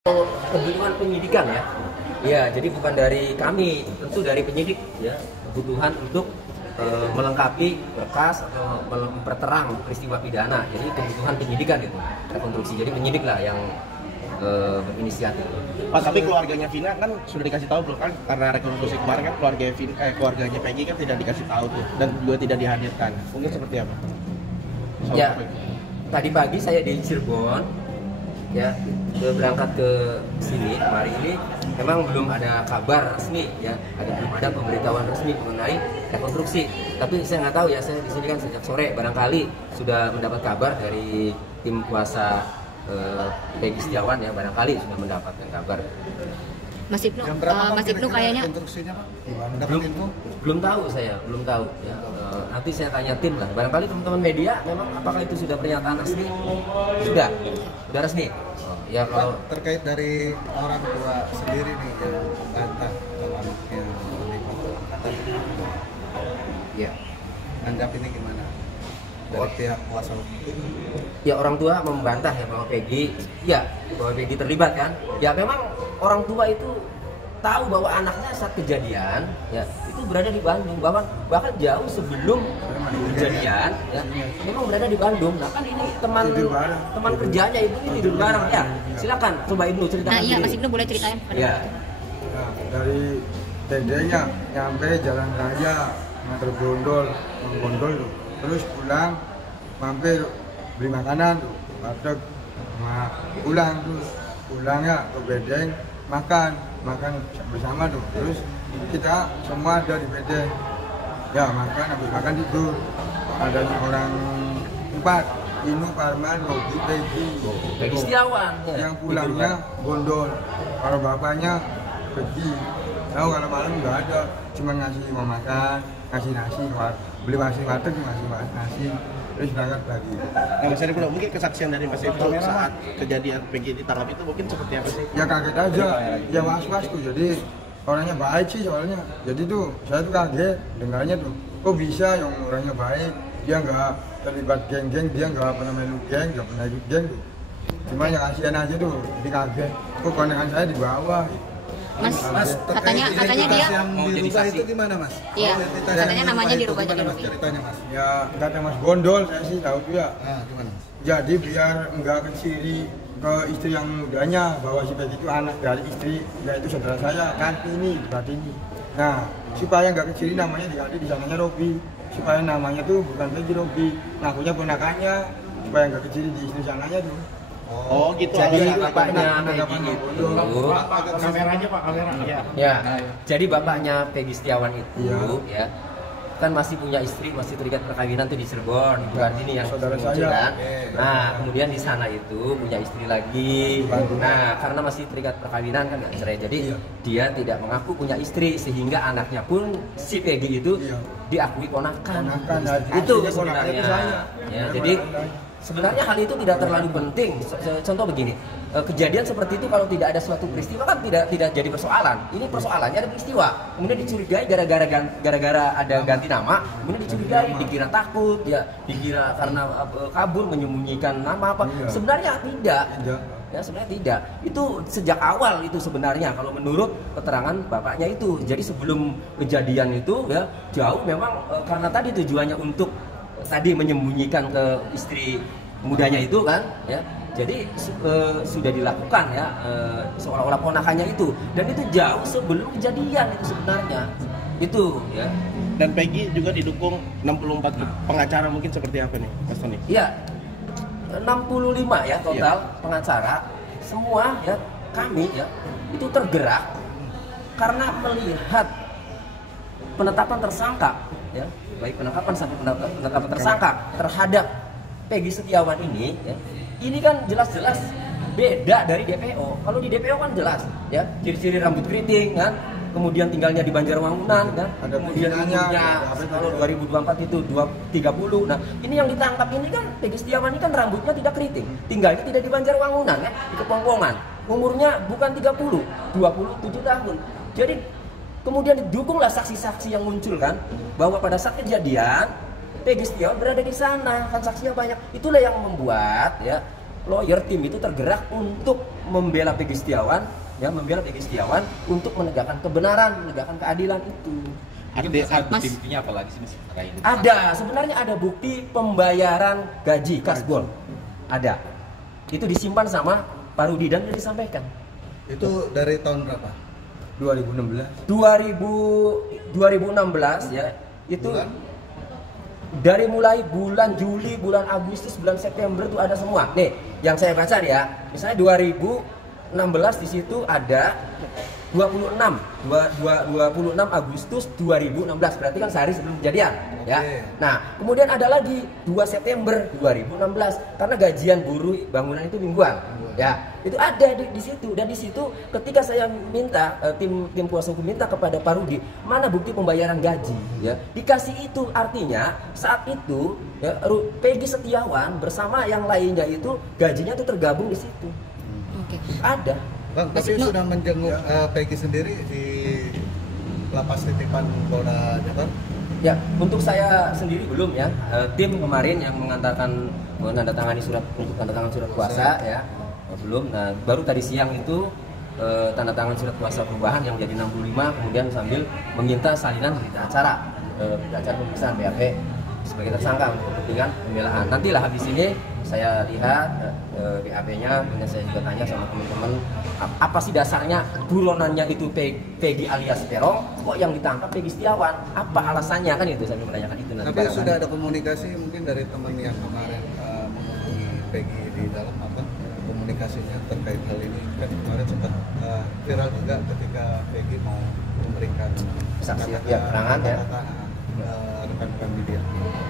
Kebutuhan penyidikan ya. Ya, jadi bukan dari kami, tentu dari penyidik ya, kebutuhan untuk melengkapi berkas atau memperterang peristiwa pidana. Jadi kebutuhan penyidikan itu, rekonstruksi. Jadi penyidik lah yang berinisiatif. Pak, tapi keluarganya Vina kan sudah dikasih tahu belum kan? Karena rekonstruksi kemarin kan keluarganya Peggy kan tidak dikasih tahu tuh dan juga tidak dihadirkan. Mungkin seperti apa? Ya, tadi pagi saya di Cirebon ya, berangkat ke sini hari ini memang belum ada kabar resmi ya, belum ada pemberitahuan resmi mengenai rekonstruksi. Tapi saya nggak tahu ya, saya di sini kan sejak sore, barangkali sudah mendapat kabar dari tim kuasa Peggy Setiawan ya, barangkali sudah mendapatkan kabar. Mas Ibnu kayaknya belum tahu saya, belum tahu ya. Nanti saya tanya tim lah. Barangkali teman-teman media memang apakah itu sudah pernyataan resmi? Sudah resmi. Ya kalau terkait dari orang tua sendiri nih yang membantah kalau anaknya terlibat kejahatan, ya, anggap ini gimana dari pihak kuasa hukum? Ya, orang tua membantah ya bahwa Peggy terlibat kan. Ya memang orang tua itu tahu bahwa anaknya saat kejadian ya itu berada di Bandung, bahkan jauh sebelum kejadian ya memang berada di Bandung. Nah kan ini teman kerjanya itu ini tidur bareng ya. Silakan coba Ibnu ceritakan. Nah iya, Mas Ibnu boleh ceritain. Ya. Nah, dari TD-nya nyampe jalan raya nganter gondol tuh. Terus pulang mampir beli makanan tuh, warteg. Nah, pulang ya ke Bedeng makan bersama tuh. Terus kita semua ada di Bedeng ya, habis makan tidur. Ada orang 4, Inu, Parman, Robi, Peggy Setiawan yang pulangnya gondol, kalau bapaknya pergi. Tahu kalau malam nggak ada, cuma ngasih mau makan, ngasih nasi, beli nasi warteg, ngasih nasi, terus berangkat lagi. Nah, Mas Ibnu, mungkin kesaksian dari Mas Ibnu saat kejadian Peggy ditangkap itu mungkin seperti apa sih? Ya kaget aja, ya was-was tuh. Jadi orangnya baik sih soalnya. Jadi tuh saya tuh kaget dengarnya tuh, kok bisa yang orangnya baik, dia nggak terlibat geng-geng, dia nggak pernah main geng, nggak pernah ikut geng tuh. Cuma yang kasihan aja tuh, jadi kaget. Kok kondangan saya di bawah. Mas, katanya dia yang dirubah itu gimana Mas? Iya, katanya namanya dirubah jadi Robi. Ceritanya Mas. Ya kata Mas Gondol, saya sih tahu tuh ya. Nah, gimana Mas? Jadi biar nggak keciri ke istri yang mudanya bahwa si Peggy itu anak dari istri, yaitu saudara saya, Kartini. Nah, supaya nggak keciri namanya diganti di sananya Robi. Supaya namanya tuh bukan Peggy, Robi. Nah, punya ponakannya supaya nggak keciri di istri sananya tuh. Oh gitu. Jadi bapaknya Peggy itu Kameranya Pak, kamera. Ya, jadi bapaknya Peggy Setiawan itu ya kan masih punya istri, masih terikat perkawinan tuh di Cirebon, Ibu Kartini yang saudara muncul saya. kan. Nah, kemudian di sana itu punya istri lagi. Nah, karena masih terikat perkawinan kan nggak cerai, jadi dia tidak mengaku punya istri sehingga anaknya pun si Peggy itu diakui ponakan. Itu sebenarnya. Ya, jadi sebenarnya hal itu tidak terlalu penting. Contoh begini, kejadian seperti itu kalau tidak ada suatu peristiwa kan tidak jadi persoalan. Ini persoalannya ada peristiwa, kemudian dicurigai gara-gara ada ganti nama, kemudian dicurigai, dikira takut, ya dikira karena kabur menyembunyikan nama apa. Sebenarnya tidak. Ya sebenarnya tidak. Itu sejak awal itu sebenarnya kalau menurut keterangan bapaknya itu. Jadi sebelum kejadian itu ya jauh memang karena tadi tujuannya untuk tadi menyembunyikan ke istri mudanya itu kan ya, jadi sudah dilakukan ya seolah-olah ponakannya itu, dan itu jauh sebelum kejadian itu sebenarnya itu ya. Dan Peggy juga didukung 64 pengacara, mungkin seperti apa nih Mas Tony? Iya, 65 ya total pengacara semua ya, kami ya itu tergerak karena melihat penetapan tersangka ya, baik penangkapan sampai penetapan tersangka terhadap Peggy Setiawan ini ya, ini kan jelas-jelas beda dari DPO. Kalau di DPO kan jelas ya, ciri-ciri rambut keriting kan, kemudian tinggalnya di Banjarwangunan kan, kemudian umurnya kalau 2024 itu 30. Nah, ini yang ditangkap ini kan Peggy Setiawan ini kan rambutnya tidak keriting, tinggalnya tidak di Banjarwangunan ya, di Kepongpongan. Umurnya bukan 30, 27 tahun. Jadi kemudian didukunglah saksi-saksi yang muncul kan, bahwa pada saat kejadian Peggy Setiawan berada di sana, kan saksinya banyak. Itulah yang membuat ya lawyer tim itu tergerak untuk membela Peggy Setiawan, ya membela Peggy Setiawan untuk menegakkan kebenaran, menegakkan keadilan itu. Ada Mas. buktinya apa lagi sih Mas? Ada, sebenarnya ada bukti pembayaran gaji kasbon. Ada. Itu disimpan sama Pak Rudi dan sudah disampaikan. Itu dari tahun berapa? 2016. 2016 ya. Itu Bulan? dari mulai bulan Juli, bulan Agustus, bulan September itu ada semua. Nih, yang saya baca nih ya. Misalnya 2016 di situ ada 26 Agustus 2016, berarti kan sehari sebelum kejadian ya. Nah, kemudian ada lagi 2 September 2016 karena gajian buruh bangunan itu mingguan. Ya, itu ada di situ, dan di situ ketika saya minta tim kuasa hukum minta kepada Pak Rudi, mana bukti pembayaran gaji ya. Dikasih itu, artinya saat itu ya, Peggy Setiawan bersama yang lainnya itu gajinya itu tergabung di situ. Oke. Ada. Bang, tapi sudah menjenguk Peggy sendiri di lapas titipan Polda Jabar? Ya, untuk saya sendiri belum ya. Tim kemarin yang menandatangani surat untuk tanda tangan surat kuasa ya, belum. Nah, baru tadi siang itu tanda tangan surat kuasa perubahan yang jadi 65, kemudian sambil meminta salinan berita acara pemeriksaan BAP sebagai tersangka untuk kepentingan pembelaan. Nantilah habis ini saya lihat BAP-nya, kemudian saya juga tanya sama teman-teman apa sih dasarnya buronannya itu Peggy alias Peron, kok yang ditangkap Peggy Setiawan, apa alasannya, kan itu saya menanyakan itu. Nanti Tapi sudah ada komunikasi mungkin dari teman yang kemarin menghubungi Peggy di dalam apa komunikasinya terkait hal ini, kan kemarin sempat viral juga ketika Peggy mau memberikan Saksi, ya, keterangan ya. Rekan-rekan media.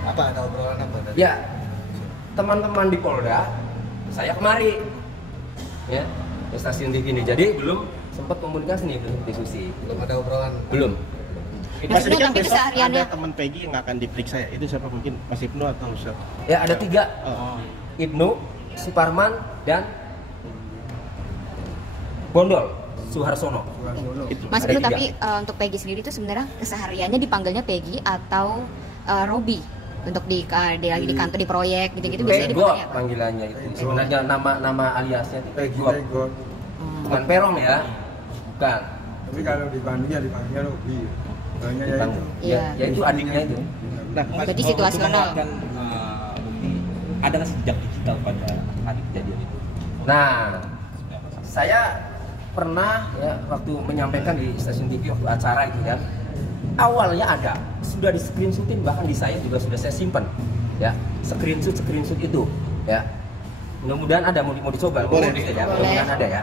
Apa ada obrolan apa dari? Ya, teman-teman di Polda, saya kemari ya ke stasiun TV ini, jadi belum sempat komunikasi nih, belum diskusi. Belum ada obrolan. Belum. Mas, ini kan Tapi besok kesehariannya- ada teman Peggy yang akan diperiksa ya. Itu siapa, mungkin Mas Ibnu atau siapa? Ya ada 3, Oh. Ibnu, Suparman, dan Bondol Suharsono. Mas Ada Ibnu, 3. tapi untuk Peggy sendiri itu sebenarnya kesehariannya dipanggilnya Peggy atau Robi untuk di lagi di kantor di proyek gitu-gitu biasanya Peggy dipanggilnya apa? panggilannya itu. Sebenarnya nama aliasnya itu Peggy Peggy. Peggy. Bukan Perong ya. Bukan. Tapi kalau di Bandung ya dipanggilnya Robi. Soalnya ya itu. Iya. Ya itu adiknya itu. Nah, Jadi situasional. Ada nggak sih jejak digital pada adik kejadian itu? Nah, saya pernah ya waktu menyampaikan di stasiun TV waktu acara itu kan, awalnya ada, sudah di screenshotin, bahkan di saya juga sudah saya simpan ya, screenshot itu ya. Mudah-mudahan ada, mau dicoba. Boleh. Ya, mudah-mudahan ada ya.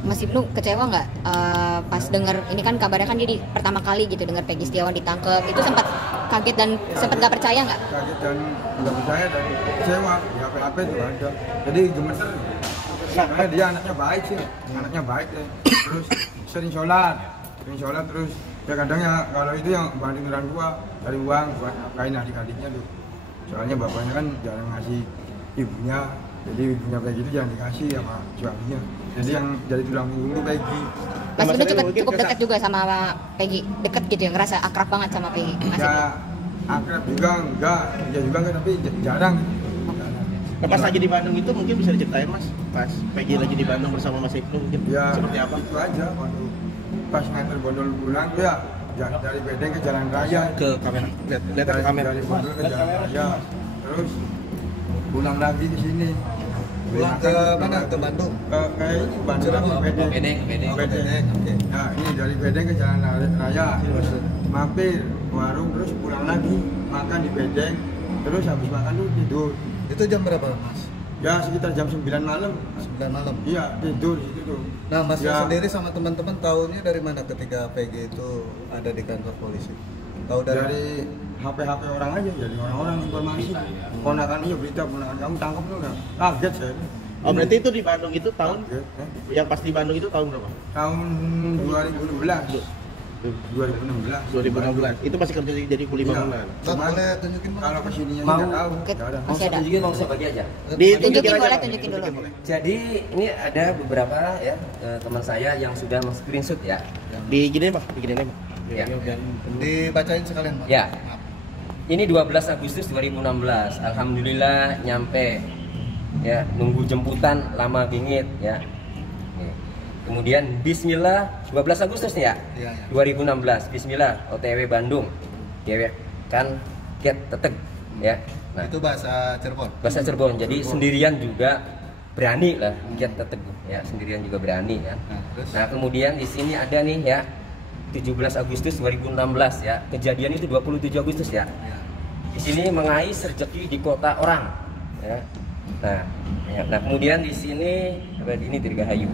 Mas Ibnu kecewa nggak pas dengar ini, kan kabarnya kan dia pertama kali gitu dengar Peggy Setiawan ditangkap, itu sempat kaget dan sempat nggak percaya nggak? Kaget dan nggak percaya dan kecewa. Di HP juga ada. Jadi gemeter. Karena dia anaknya baik sih, anaknya baik deh. Terus sering sholat terus ya kadang ya kalau itu yang banting orang tua cari uang buat nafkahin adik-adiknya tuh. Soalnya bapaknya kan jarang ngasih ibunya, jadi ibunya kayak gitu jangan dikasih sama suaminya. Jadi yang jadi tulang punggung tuh Peggy. Mas Mas Ibnu Ibnu mungkin cukup dekat juga sama Peggy, deket gitu ya, ngerasa akrab banget sama Peggy. Mas Ibnu. Ya akrab juga enggak, dia juga enggak, tapi jarang. Nah, pas lagi di Bandung itu mungkin bisa diceritain Mas, pas Peggy lagi di Bandung bersama Mas Ibnu mungkin Ya seperti apa? itu aja waktu pas nganter Bondol pulang tuh ya dari Bedeng ke Jalan Raya. Ke kamera, lihat ke dari, kamera. dari Bondol ke Jalan Raya, terus pulang lagi ke sini. Pulang ke mana? Ke Bandung? Ke ini Bandung Cirebon. lagi, Bedeng. Bedeng. Bedeng. Oke. Nah ini dari Bedeng ke Jalan Raya, terus mampir warung, terus pulang lagi makan di Bedeng, terus habis makan tuh tidur. Itu jam berapa, Mas? Ya sekitar jam 9 malam. 9 malam. Iya tidur di situ tuh. Nah, Mas Ya. sendiri sama teman-teman tahunya dari mana ketika Peggy itu ada di kantor polisi? Tahu Dari HP orang aja, jadi orang-orang informasi. Ponakan iya berita, ponakan kamu tangkap tuh udah kaget saya. Oh, berarti itu di Bandung itu tahun Kaget, yang pas di Bandung itu tahun berapa? tahun 2016. 2016. 2016. Itu masih kerja jadi kuli Iya. bangunan. Bang, boleh tunjukin Bang? Kalau kesininya Mau- nggak tahu, Oke. nggak ada. Mau Masih saya ada. tunjukin, mau saya bagi aja. Tunjukin aja, boleh, Bang. tunjukin dulu. boleh. Jadi ini ada beberapa ya teman saya yang sudah screenshot ya. Di gini Pak, di gini Pak. Ya. Dibacain sekalian, Pak. Ya. Ini 12 Agustus 2016. Alhamdulillah nyampe. Ya, nunggu jemputan lama bingit ya. Nih. Kemudian bismillah 12 Agustus nih ya. Iya, iya. 2016. Bismillah OTW Bandung. Dewek kan ket teteg ya. Nah, Itu bahasa Cirebon. bahasa Cirebon. Jadi sendirian juga berani lah ket teteg ya, sendirian juga berani ya. Nah, terus Nah, kemudian di sini ada nih ya 17 Agustus 2016 ya. Kejadian itu 27 Agustus ya. ya. Di sini mengais rezeki di kota orang ya. Nah, ya. Nah kemudian di sini apa ini Dirgahayu.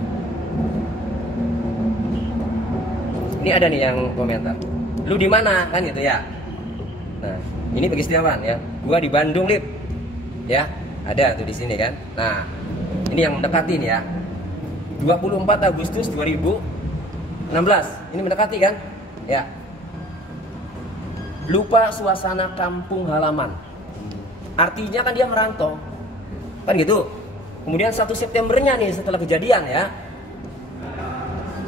Ini ada nih yang komentar. Lu di mana kan gitu ya. Nah, ini Peggy Setiawan ya. Gua di Bandung, Lip. Ya, ada tuh di sini kan. Nah, ini yang mendekati nih ya. 24 Agustus 2016. Ini mendekati kan? Ya. Lupa suasana kampung halaman. Artinya kan dia merantau. Kan gitu. Kemudian 1 Septembernya nih setelah kejadian ya.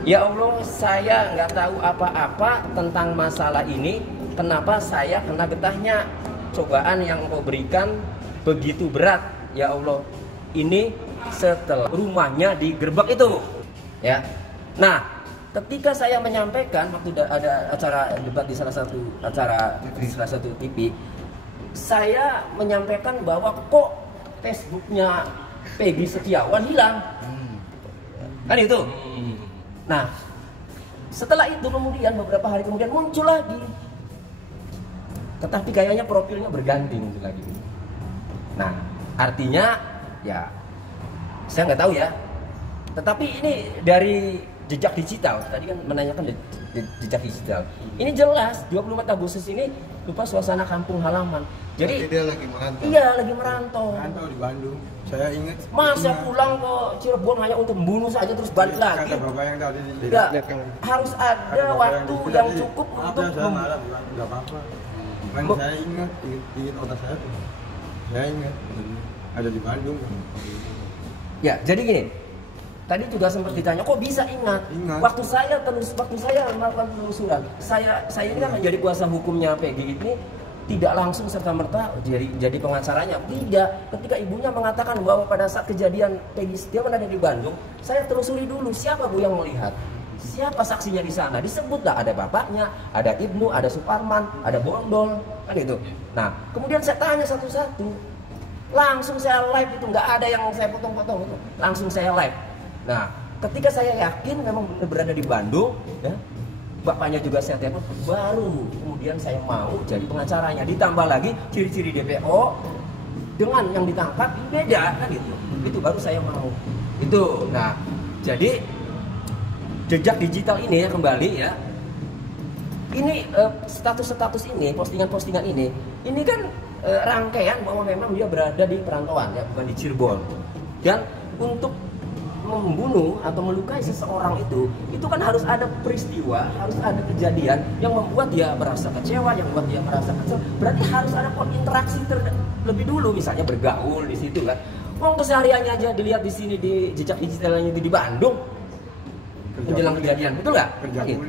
Ya Allah, saya nggak tahu apa-apa tentang masalah ini. Kenapa saya kena getahnya? Cobaan yang Engkau berikan begitu berat. Ya Allah, ini setelah rumahnya digerebek itu. Ya. Nah, ketika saya menyampaikan waktu ada acara debat di salah satu acara di salah satu TV, saya menyampaikan bahwa kok Facebooknya Peggy Setiawan hilang. Kan itu. Nah, setelah itu kemudian beberapa hari kemudian muncul lagi. Tetapi kayaknya profilnya berganti muncul lagi. Nah, artinya ya saya nggak tahu ya. Tetapi ini dari jejak digital. Tadi kan menanyakan jejak digital. Ini jelas 24 Agustus ini lupa suasana kampung halaman. Jadi dia lagi merantau. Iya, lagi merantau. Merantau di Bandung. Saya ingat. Masa pulang ke Cirebon hanya untuk membunuh saja terus balik lagi? Kata bapak yang tadi di Enggak, harus ada waktu yang cukup untuk saya marah, nggak apa-apa. Kan saya ingat, ingin otak saya tuh. Saya ingat ada di Bandung. Ya, jadi gini. Tadi juga sempat ditanya, kok bisa ingat? Ingat. Waktu saya melakukan penelusuran, saya ini kan menjadi kuasa hukumnya Peggy ini tidak langsung serta-merta jadi pengacaranya. Tidak. Ketika ibunya mengatakan bahwa pada saat kejadian Peggy Setiawan ada di Bandung, saya telusuri dulu siapa Bu yang melihat. Siapa saksinya di sana? Disebutlah ada bapaknya, ada Ibnu, ada Suparman, ada Bondol, kan itu. Nah, kemudian saya tanya satu-satu. Langsung saya live itu, nggak ada yang saya potong-potong itu. Langsung saya live. Nah, ketika saya yakin memang berada di Bandung, ya, bapaknya juga saya telepon, baru kemudian saya mau jadi pengacaranya. Ditambah lagi ciri-ciri DPO dengan yang ditangkap beda kan gitu. Itu baru saya mau. Itu. Nah, jadi jejak digital ini ya kembali ya. Ini status-status ini, postingan-postingan ini kan rangkaian bahwa memang dia berada di perantauan ya, bukan di Cirebon. Dan untuk membunuh atau melukai seseorang itu kan harus ada peristiwa, harus ada kejadian yang membuat dia merasa kecewa, yang membuat dia merasa kesel. Berarti harus ada interaksi lebih dulu, misalnya bergaul di situ kan. Wong kesehariannya aja dilihat di sini di jejak digitalnya itu di Bandung menjelang kejadian, betul nggak? Gitu.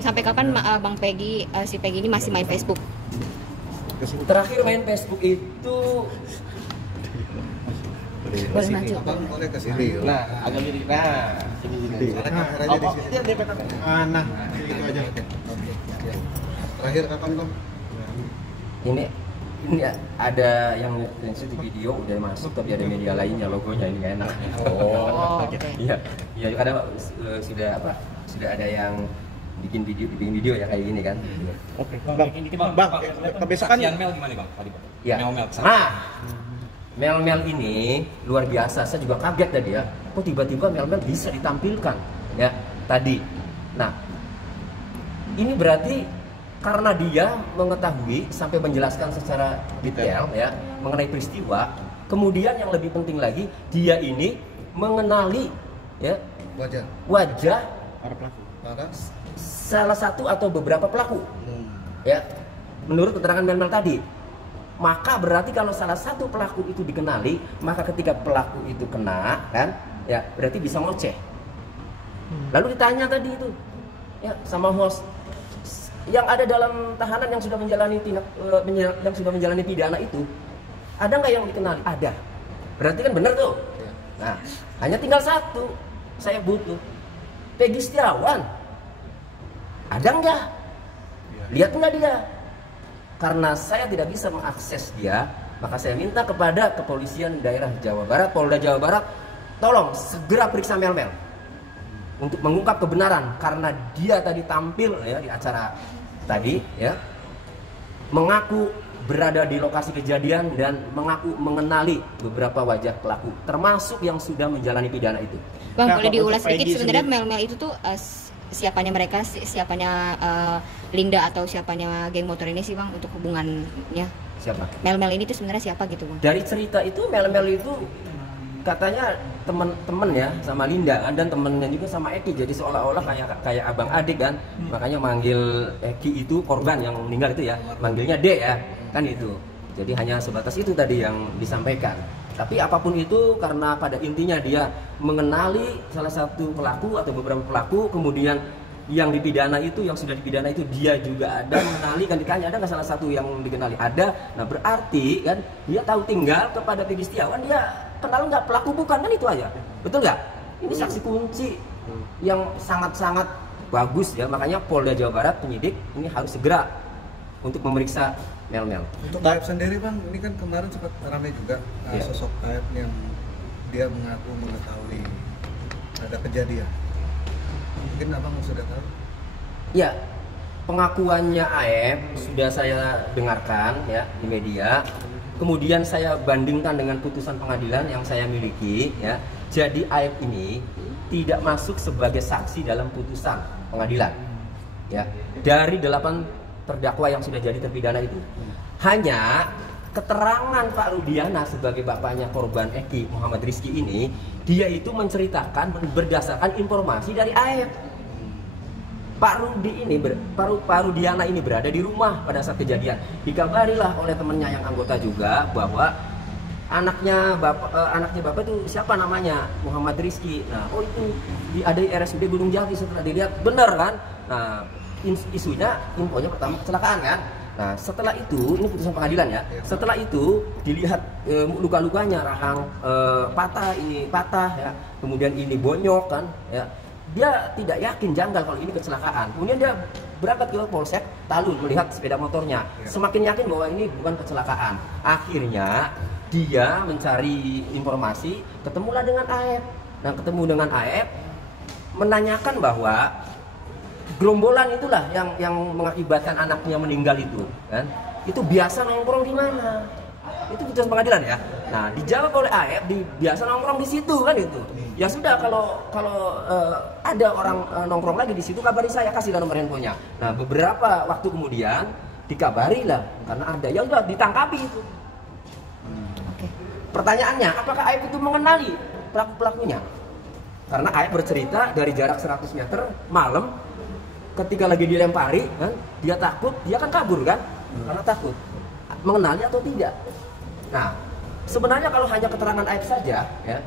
Sampai kapan Bang Peggy si Peggy ini masih main Facebook? Terakhir main Facebook itu Boleh maju. Abang boleh ke sini. Nah, agak mirip. Nah, sini. Soalnya kameranya di sini. Dia depan. Nah, gitu aja. Terakhir kapan, Bang? ini ada yang di video udah masuk, tapi ada media lainnya logonya ini nggak enak. Oh, oke. Iya, iya karena sudah ada yang bikin video ya kayak gini kan. Oke. Bang, kebiasaan Mel gimana Bang? Tadi Bang. Ya. Mel. Mel ini luar biasa, saya juga kaget tadi ya. Kok tiba-tiba Mel bisa ditampilkan ya tadi. Nah, ini berarti karena dia mengetahui sampai menjelaskan secara detail ya mengenai peristiwa. Kemudian yang lebih penting lagi, dia ini mengenali ya wajah para pelaku. salah satu atau beberapa pelaku. Ya, menurut keterangan Mel tadi. Maka berarti kalau salah satu pelaku itu dikenali, maka ketika pelaku itu kena kan, ya berarti bisa ngoceh. Lalu ditanya tadi itu, ya sama host, yang ada dalam tahanan yang sudah menjalani yang sudah menjalani pidana itu, ada nggak yang dikenali? Ada. Berarti kan benar tuh. Nah, hanya tinggal satu. Saya butuh Peggy Setiawan. Ada nggak? Lihat nggak dia? Karena saya tidak bisa mengakses dia, maka saya minta kepada Kepolisian Daerah Jawa Barat, Polda Jawa Barat, tolong segera periksa Mel untuk mengungkap kebenaran, karena dia tadi tampil ya di acara tadi ya, mengaku berada di lokasi kejadian dan mengaku mengenali beberapa wajah pelaku, termasuk yang sudah menjalani pidana itu. Bang, Nah, boleh diulas untuk sedikit Peggy sebenarnya sendiri- Mel itu tuh siapanya mereka, siapanya Linda atau siapanya geng motor ini sih Bang, untuk hubungannya? Siapa? Mel ini tuh sebenarnya siapa gitu Bang? Dari cerita itu Mel itu katanya temen-temen ya sama Linda kan, dan temennya juga sama Eki, jadi seolah-olah kayak abang adik kan. Makanya manggil Eki itu korban yang meninggal itu ya, manggilnya D ya kan itu. Jadi hanya sebatas itu tadi yang disampaikan. Tapi apapun itu, karena pada intinya dia mengenali salah satu pelaku atau beberapa pelaku, kemudian yang dipidana itu, yang sudah dipidana itu dia juga ada mengenali, kan ditanya ada nggak salah satu yang dikenali, ada. Nah berarti kan dia tahu tinggal kepada Peggy Setiawan, dia kenal nggak pelaku bukan, kan itu aja, betul nggak? Ini saksi kunci yang sangat-sangat bagus ya, makanya Polda Jawa Barat penyidik ini harus segera untuk memeriksa Mel. Untuk Kaep sendiri Bang, ini kan kemarin sempat ramai juga sosok Kaep yang dia mengaku mengetahui ada kejadian. Mungkin Abang sudah tahu? Ya, pengakuannya AF sudah saya dengarkan ya di media. Kemudian saya bandingkan dengan putusan pengadilan yang saya miliki ya. Jadi AF ini tidak masuk sebagai saksi dalam putusan pengadilan. Ya. Dari 8 terdakwa yang sudah jadi terpidana itu. Hanya keterangan Pak Rudiana sebagai bapaknya korban Eki Muhammad Rizky ini, dia itu menceritakan berdasarkan informasi dari AF. Pak Rudiana ini berada di rumah pada saat kejadian. Dikabarilah oleh temannya yang anggota juga bahwa anaknya bapak itu siapa namanya, Muhammad Rizky. Nah, oh itu ada di RSUD Gunung Jati. Setelah dilihat benar kan. Nah, infonya pertama kecelakaan kan. Nah, setelah itu ini putusan pengadilan ya. Setelah itu dilihat luka-lukanya, rahang patah ya. Kemudian ini bonyok kan ya. Dia tidak yakin, janggal kalau ini kecelakaan. Kemudian dia berangkat ke Polsek Talun melihat sepeda motornya. Semakin yakin bahwa ini bukan kecelakaan. Akhirnya dia mencari informasi, ketemulah dengan AF. Nah, ketemu dengan AF menanyakan bahwa gerombolan itulah yang mengakibatkan anaknya meninggal itu, kan? Itu biasa nongkrong di mana? Itu putusan pengadilan ya. Nah, dijawab oleh AF, biasa nongkrong di situ kan itu. Ya sudah, kalau ada orang nongkrong lagi di situ, kabari saya, kasihlah nomor handphonenya. Nah, beberapa waktu kemudian dikabarilah karena ada, ya udah ditangkapi itu. Pertanyaannya, apakah AF itu mengenali pelaku-pelakunya? Karena AF bercerita dari jarak 100 meter malam ketika lagi dilempari kan, dia takut, dia kan kabur kan? Karena takut. Mengenali atau tidak? Nah, sebenarnya kalau hanya keterangan AF saja ya,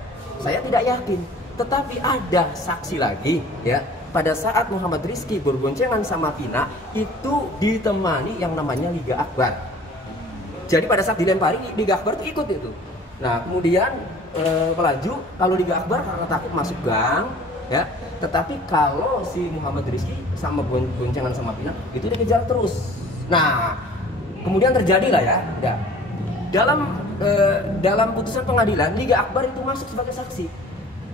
saya tidak yakin. Tetapi ada saksi lagi ya, pada saat Muhammad Rizky berboncengan sama Vina itu ditemani yang namanya Liga Akbar. Jadi pada saat dilempari Liga Akbar itu ikut itu. Nah, kemudian melaju, kalau Liga Akbar karena takut masuk gang ya. Tetapi kalau si Muhammad Rizky sama boncengan sama Vina itu dikejar terus. Nah, kemudian terjadilah ya. Dalam putusan pengadilan, Liga Akbar itu masuk sebagai saksi.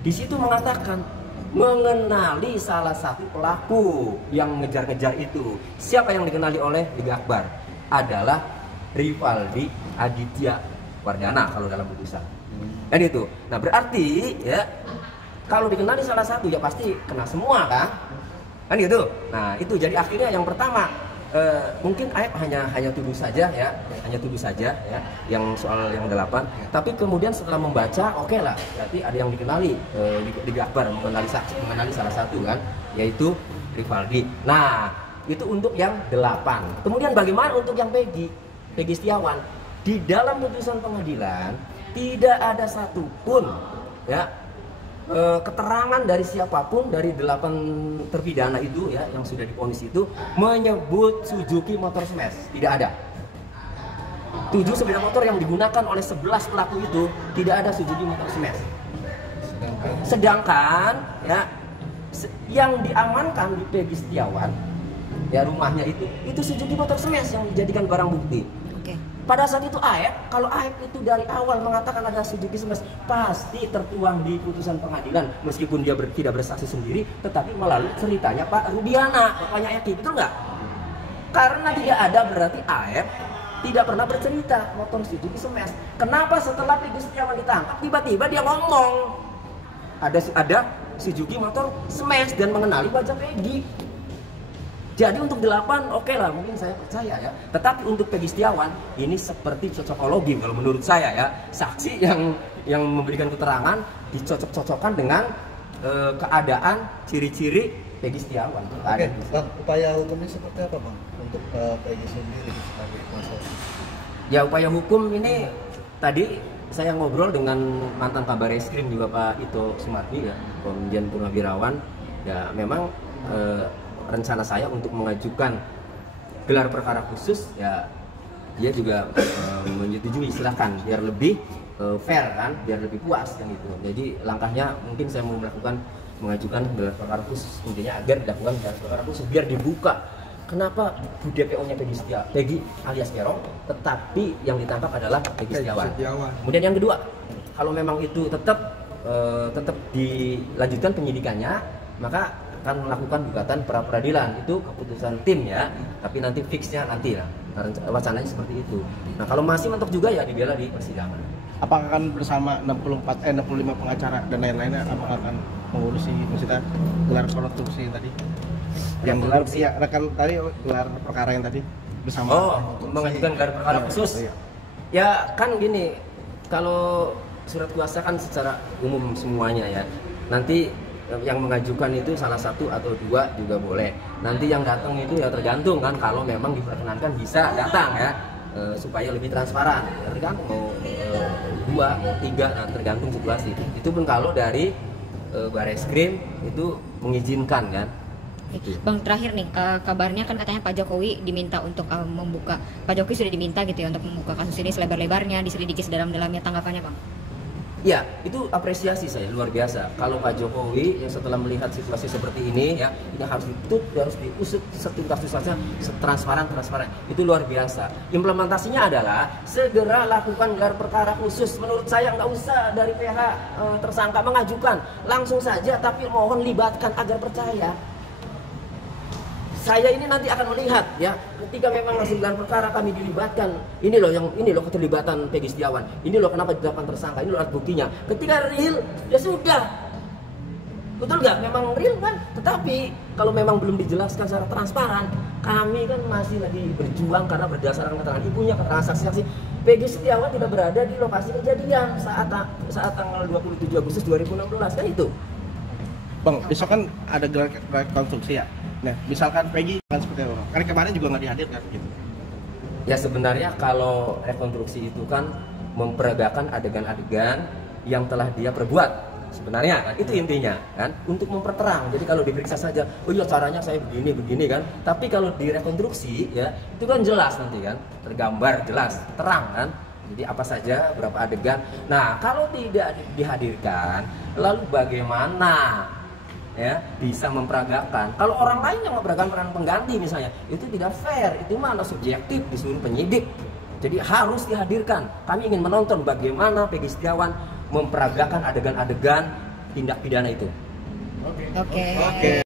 Di situ mengatakan mengenali salah satu pelaku yang ngejar-ngejar itu. Siapa yang dikenali oleh Liga Akbar? Adalah Rivaldi Aditya Wardana kalau dalam putusan. Kan itu. Nah, berarti ya kalau dikenali salah satu ya pasti kena semua kan? Kan gitu. Nah, itu jadi akhirnya yang pertama mungkin AF hanya tuduh saja ya, ya, yang soal yang 8. Tapi kemudian setelah membaca, oke lah, berarti ada yang dikenali di Akbar mengenali salah satu kan, yaitu Rivaldi. Nah, itu untuk yang 8. Kemudian bagaimana untuk yang Peggy Setiawan? Di dalam putusan pengadilan tidak ada satupun ya keterangan dari siapapun dari 8 terpidana itu ya yang sudah divonis itu menyebut Suzuki Motor Smash. Tidak ada. 7 sepeda motor yang digunakan oleh 11 pelaku itu tidak ada Suzuki Motor Smash. Sedangkan ya yang diamankan di Peggy Setiawan ya rumahnya itu Suzuki Motor Smash yang dijadikan barang bukti. Oke. Pada saat itu kalau AF itu dari awal mengatakan ada Suzuki Smash, pasti tertuang di putusan pengadilan meskipun dia tidak bersaksi sendiri, tetapi melalui ceritanya Pak Rudiana, bapaknya Eki, betul nggak? Karena tidak ada berarti AF tidak pernah bercerita motor Suzuki Smash. Kenapa setelah Peggy Setiawan ditangkap tiba-tiba dia ngomong ada Suzuki Motor Smash dan mengenali wajah Peggy. Jadi untuk 8 oke lah, mungkin saya percaya ya. Tetapi untuk Peggy Setiawan ini seperti cocokologi kalau menurut saya ya. Saksi yang memberikan keterangan dicocok-cocokkan dengan keadaan ciri-ciri Peggy Setiawan. Oke, Bang, upaya hukumnya seperti apa Bang untuk Peggy sendiri sebagai kuasa? Ya upaya hukum ini tadi saya ngobrol dengan mantan Kabar Eskrim juga Pak Ito Sumardi ya, Komjen Purnawirawan. Ya memang rencana saya untuk mengajukan gelar perkara khusus ya dia juga menyetujui, silahkan biar lebih fair kan, biar lebih puas kan itu. Jadi langkahnya mungkin saya mau mengajukan gelar perkara khusus intinya agar dilakukan gelar perkara khusus biar dibuka kenapa DPO-nya Peggy alias Perong, tetapi yang ditangkap adalah Peggy Setiawan. Kemudian yang kedua, kalau memang itu tetap dilanjutkan penyidikannya, maka akan melakukan gugatan pra peradilan. Itu keputusan tim ya, tapi nanti fixnya nanti lah. Wacananya seperti itu. Nah kalau masih mentok juga ya dibela di persidangan. Apakah akan bersama 65 pengacara dan lain-lainnya, apakah akan mengurusi maksudnya gelar konstruksi tadi? Yang gelar ya rekan tadi gelar perkara yang tadi bersama. Mengajukan gelar perkara khusus. Ya kan gini, kalau surat kuasa kan secara umum semuanya ya. Nanti yang mengajukan itu salah satu atau 2 juga boleh. Nanti yang datang itu ya tergantung kan, kalau memang diperkenankan bisa datang ya, supaya lebih transparan. Tergantung mau 2 mau 3, nah, tergantung situasi. Itu pun kalau dari Bareskrim itu mengizinkan kan. Bang, terakhir nih, kabarnya kan katanya Pak Jokowi diminta untuk membuka, Pak Jokowi sudah diminta gitu ya untuk membuka kasus ini selebar-lebarnya, diselidiki sedalam-dalamnya, tanggapannya Bang? Ya, itu apresiasi saya luar biasa. Kalau Pak Jokowi yang setelah melihat situasi seperti ini ya, ini harus ditutup, harus diusut setuntas-tuntasnya, setransparan. Itu luar biasa. Implementasinya adalah segera lakukan gelar perkara khusus. Menurut saya nggak usah dari pihak tersangka mengajukan, langsung saja, tapi mohon libatkan agar percaya. Saya ini nanti akan melihat ya, ketika memang masih gelar perkara kami dilibatkan, ini loh keterlibatan Peggy Setiawan, ini loh kenapa ditetapkan tersangka, ini loh alat buktinya. Ketika real ya sudah, betul nggak? Memang real kan. Tetapi kalau memang belum dijelaskan secara transparan, kami kan masih lagi berjuang karena berdasarkan keterangan ibunya, keterangan saksi-saksi. Peggy Setiawan tidak berada di lokasi kejadian saat tanggal 27 Agustus 2016 kan itu. Bang, besok kan ada gelar rekonstruksi ya. Nah, misalkan Peggy kan seperti apa? Karena kemarin juga nggak dihadirkan gitu. Ya sebenarnya kalau rekonstruksi itu kan memperagakan adegan-adegan yang telah dia perbuat. Sebenarnya kan itu intinya kan, untuk memperterang. Jadi kalau diperiksa saja, oh iya caranya saya begini kan. Tapi kalau direkonstruksi ya itu kan jelas nanti kan, tergambar jelas, terang kan. Jadi apa saja, berapa adegan. Nah kalau tidak dihadirkan, lalu bagaimana ya bisa memperagakan? Kalau orang lain yang memperagakan peran pengganti misalnya, itu tidak fair, itu mana subjektif disuruh penyidik. Jadi harus dihadirkan. Kami ingin menonton bagaimana Peggy Setiawan memperagakan adegan-adegan tindak pidana itu. Oke.